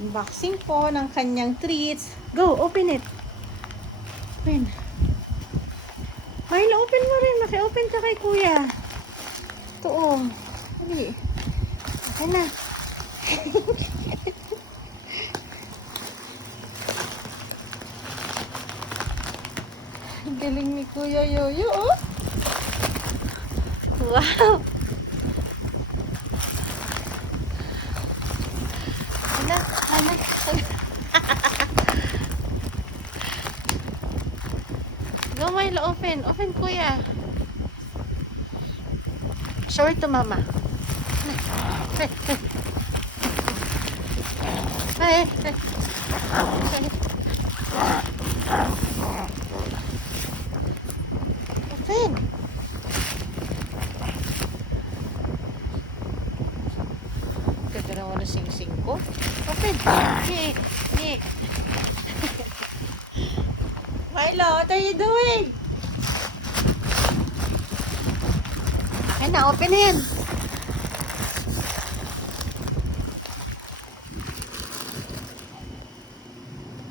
Unboxing po ng kanyang treats. Go, open it. Open. Milo, open mo rin. Maki-open ka kay kuya. Ito oh. Dali. Okay na. Galing ni Kuya Yoyo, oh. Wow. Hala, hala. Go, Milo, open. Open, Kuya. Show it to Mama. Hey, hey. Open. Ganda naman na sing-sing ko. Open. Hey, hey. Milo, what are you doing? Akin na, open yan.